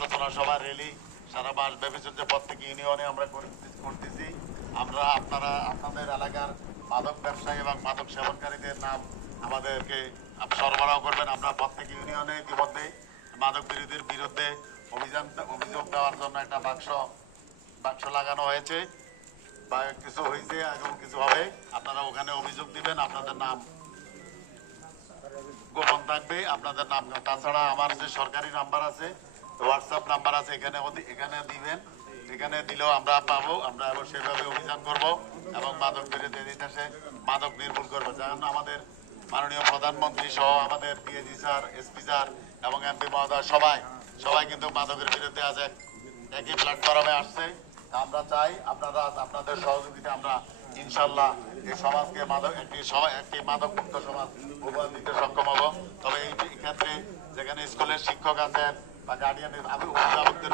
আলোচনা সভা র্যালি সারা মাস ব্যাপী চলছে। প্রত্যেক ইউনিয়নে আমরা করতেছি। আমরা আপনাদের এলাকার মাদক ব্যবসায়ী এবং মাদক সেবনকারীদের নাম আমাদেরকে সরবরাহ করবেন। আমরা প্রত্যেক ইউনিয়নে ইতিমধ্যে মাদক বিরোধীর বিরুদ্ধে অভিযোগ দেওয়ার জন্য একটা বাক্স লাগানো হয়েছে বা কিছু হয়েছে, এখন কিছু হবে। আপনারা ওখানে অভিযোগ দিবেন, আপনাদের নাম গোপন থাকবে, আপনাদের নাম। তাছাড়া আমার যে সরকারি নাম্বার আছে, হোয়াটসঅ্যাপ নাম্বার আছে, এখানে দিবেন। এখানে দিলেও আমরা পাবো। আমরা আবার সেভাবে অভিযান করব এবং মাদক বিরোধী দেশে মাদক নির্মূল করবো। যেমন আমাদের মাননীয় প্রধানমন্ত্রী সহ আমাদের ডিএজি স্যার, এসপি স্যার এবং এমপি মহোদয় সবাই কিন্তু মাদকের বিরুদ্ধে আজ একই প্ল্যাটফর্মে আসছে। আমরা চাই আপনাদের সহযোগিতা আমরা ইনশাল্লাহ এই সমাজকে একটি মাদক মুক্ত সমাজ উপহার দিতে সক্ষম হব। তবে এই ক্ষেত্রে যেখানে স্কুলের শিক্ষক আছেন বা গার্ডিয়ান অভিভাবকদের